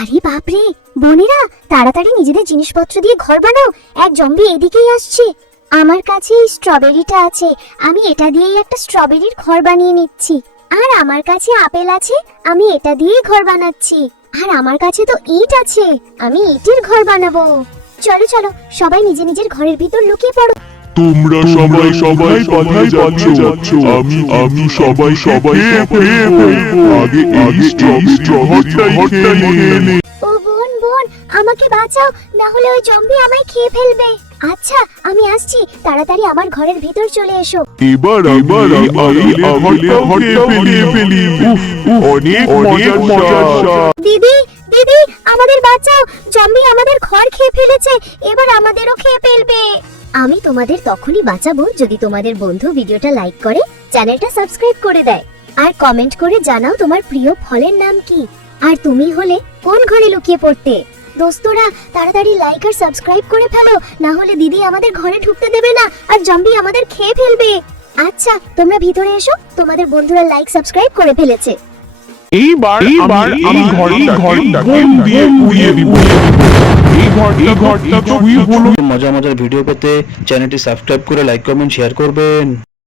আরে বাপরে, বোনেরা তাড়াতাড়ি নিজেদের জিনিসপত্র দিয়ে ঘর বানাও, এক জম্বি এদিকেই আসছে। আমার কাছে এই স্ট্রবেরিটা আছে, আমি এটা দিয়েই একটা স্ট্রবেরির ঘর বানিয়ে নিচ্ছি। আর আমার কাছে আপেল আছে, আমি এটা দিয়েই ঘর বানাচ্ছি। আর আমার কাছে তো ইট আছে, আমি ইটের ঘর বানাবো। চলো চলো, সবাই নিজে নিজের ঘরের ভিতর লুকিয়ে পড়ো। তোমরা সবাই সবাই পালিয়ে যাচ্ছ, আমি সবাই ফেলবো। আগে স্ট্রবেরি খেয়ে। ও বোন বোন, আমাকে বাঁচাও, না হলে ওই জম্বি আমায় খেয়ে ফেলবে। আচ্ছা আমি আসছি, তাড়াতাড়ি আমার ঘরের ভিতর চলে এসো। এবার ঘরটা ফেলি। অনেক মজা। দিদি দিদি, আমাদের বাঁচাও, জম্বি আমাদের ঘর খেয়ে ফেলেছে, এবার আমাদেরও খেয়ে ফেলবে। আমি তোমাদের তখনই বাঁচাবো যদি তোমাদের বন্ধু ভিডিওটা লাইক করে, চ্যানেলটা সাবস্ক্রাইব করে দেয়, আর কমেন্ট করে জানাও তোমার প্রিয় ফলের নাম কি, আর তুমি হলে কোন ঘরে লুকিয়ে পড়তে। দোস্তরা তাড়াতাড়ি লাইক আর সাবস্ক্রাইব করে ফেলো, না হলে দিদি আমাদের ঘরে ঢুকতে দেবে না আর জম্বি আমাদের খেয়ে ফেলবে। আচ্ছা তোমরা ভিতরে এসো, তোমাদের বন্ধুরা লাইক সাবস্ক্রাইব করে ফেলেছে। এইবার আমি ঘরটাকে দিয়ে উড়িয়ে দিব। এই ঘরটা কিছুই হলো। মজার ভিডিও পেতে চ্যানেলটি সাবস্ক্রাইব করে লাইক কমেন্ট শেয়ার করবেন।